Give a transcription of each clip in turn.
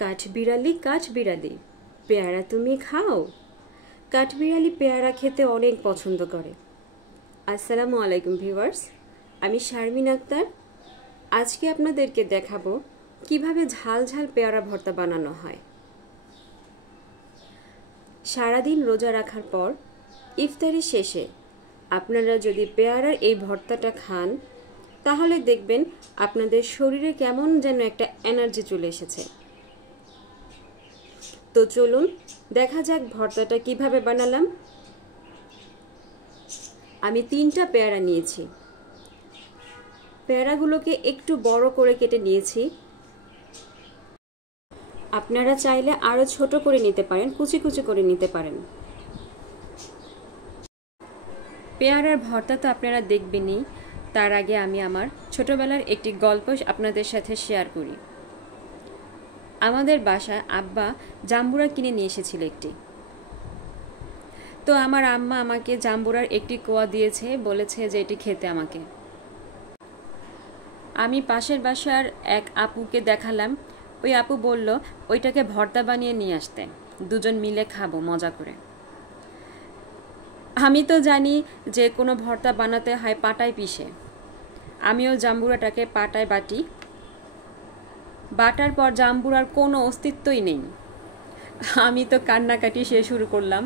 কাঠবিড়ালি পেয়ারা তুমি খাও। কাঠবিড়ালি পেয়ারা খেতে অনেক পছন্দ করে। আসসালামু আলাইকুম ভিউয়ার্স, আমি শারমিন আক্তার। আজকে আপনাদেরকে দেখাবো কিভাবে ঝাল ঝাল পেয়ারা ভর্তা বানানো হয়। সারাদিন রোজা রাখার পর ইফতারি শেষে আপনারা যদি পেয়ারার এই ভর্তাটা খান, তাহলে দেখবেন আপনাদের শরীরে কেমন যেন একটা এনার্জি চলে এসেছে। তো চলুন দেখা যাক ভর্তাটা কিভাবে বানালাম। আমি 3টা পেয়ারা নিয়েছি। পেয়ারাগুলোকে একটু বড় করে কেটে নিয়েছি। আপনারা চাইলে আরো ছোট করে নিতে পারেন, কুচি কুচি করে নিতে পারেন। পেয়ারার ভর্তা তো আপনারা দেখবেনই, তার আগে আমি আমার ছোটবেলার একটি গল্প আপনাদের সাথে শেয়ার করি। আমাদের বাসায় আব্বা জাম্বুরা কিনে নিয়ে এসেছিল একটি। তো আমার আম্মা আমাকে জাম্বুরার একটি কোয়া দিয়েছে, বলেছে যে এটি খেতে আমাকে। আমি পাশের বাসার এক আপুকে দেখালাম, ওই আপু বলল ওইটাকে ভর্তা বানিয়ে নিয়ে আসতে, দুজন মিলে খাবো মজা করে। আমি তো জানি যে কোনো ভর্তা বানাতে হয় পাটায় পিষে। আমিও জাম্বুরাটাকে পাটায় বাটার পর জাম্বুরার কোনো অস্তিত্বই নেই। আমি তো কান্নাকাটি শুরু করলাম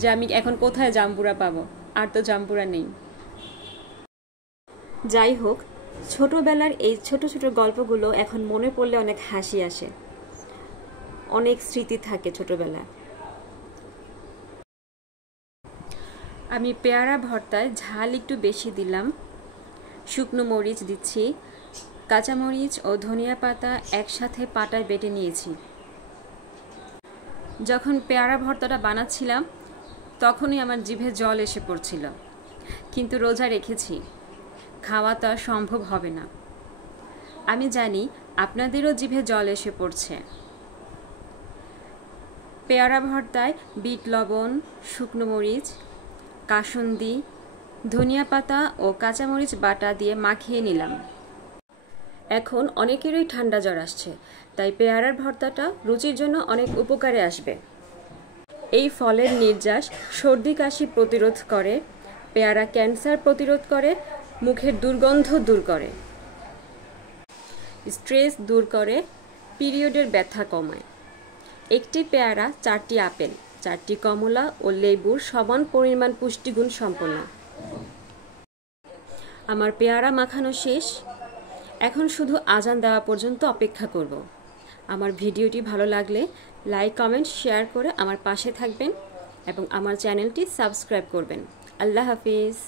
যে আমি এখন কোথায় জাম্বুরা পাবো, আর তো জাম্বুরা নেই। যাই হোক, ছোটবেলার এই ছোট ছোট গল্পগুলো এখন মনে পড়লে অনেক হাসি আসে, অনেক স্মৃতি থাকে ছোটবেলায়। আমি পেয়ারা ভর্তায় ঝাল একটু বেশি দিলাম। শুকনো মরিচ দিচ্ছি, কাঁচামরিচ ও ধনিয়া পাতা একসাথে পাটায় বেটে নিয়েছি। যখন পেয়ারা ভর্তাটা বানাচ্ছিলাম তখনই আমার জিভে জল এসে পড়ছিল, কিন্তু রোজা রেখেছি, খাওয়া তো আর সম্ভব হবে না। আমি জানি আপনাদেরও জিভে জল এসে পড়ছে। পেয়ারা ভর্তায় বিট লবণ, শুকনো মরিচ, কাসুন্দি, ধনিয়া পাতা ও কাঁচামরিচ বাটা দিয়ে মাখিয়ে নিলাম। এখন অনেকেরই ঠান্ডা জ্বর আসছে, তাই পেয়ারার ভর্তাটা রুচির জন্য অনেক উপকারে আসবে। এই ফলের নির্যাস সর্দি কাশি প্রতিরোধ করে, পেয়ারা ক্যান্সার প্রতিরোধ করে, মুখের দুর্গন্ধ দূর করে, স্ট্রেস দূর করে, পিরিয়ডের ব্যথা কমায়। একটি পেয়ারা 4টি আপেল, 4টি কমলা ও লেবুর সমান পরিমাণ পুষ্টিগুণ সম্পন্ন। আমার পেয়ারা মাখানো শেষ। এখন শুধু আজান দেওয়া পর্যন্ত অপেক্ষা করব। আমার ভিডিওটি ভালো লাগলে লাইক, কমেন্ট, শেয়ার করে আমার পাশে থাকবেন এবং আমার চ্যানেলটি সাবস্ক্রাইব করবেন। আল্লাহ হাফিজ।